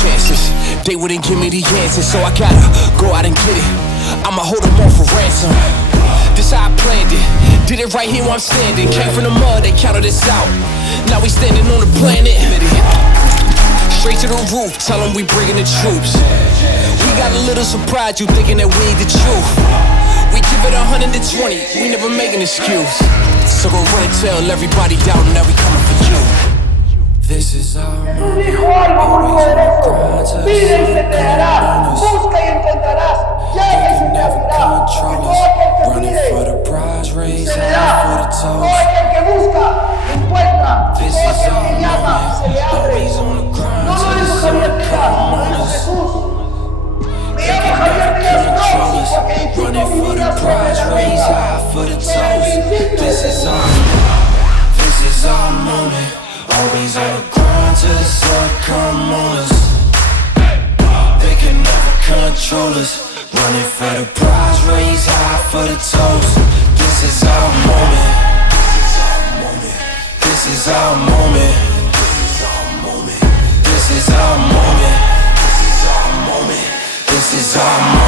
chances. They wouldn't give me the answer, so I gotta go out and get it. I'ma hold them all for ransom. This how I planned it. Did it right here where I'm standing. Came from the mud, they counted us out. Now we standing on the planet. Straight to the roof, tell them we bringing the troops. We got a little surprise, you thinking that we ain't the truth. We give it 120, we never make an excuse. So go run and tell everybody down that we coming for you. This is our moment. Dijo algo muy poderoso. Pide y se te dará. Busca y encontrarás. Llama y se te abrirá. Todo aquel que pide, se le da. Todo aquel que busca, encuentra. Todo aquel que llama, se le abre. No lo dijo Javier Diaz, lo dijo Jesús. Me llamo Javier Diaz ROCKS porque disfruto mi vida sobre la vida. This is our moment. Always on the grind till the sun come on us. They can never control us. Running for the prize, raise high for the toast. This is our moment. This is our moment. This is our moment. This is our moment. This is our moment.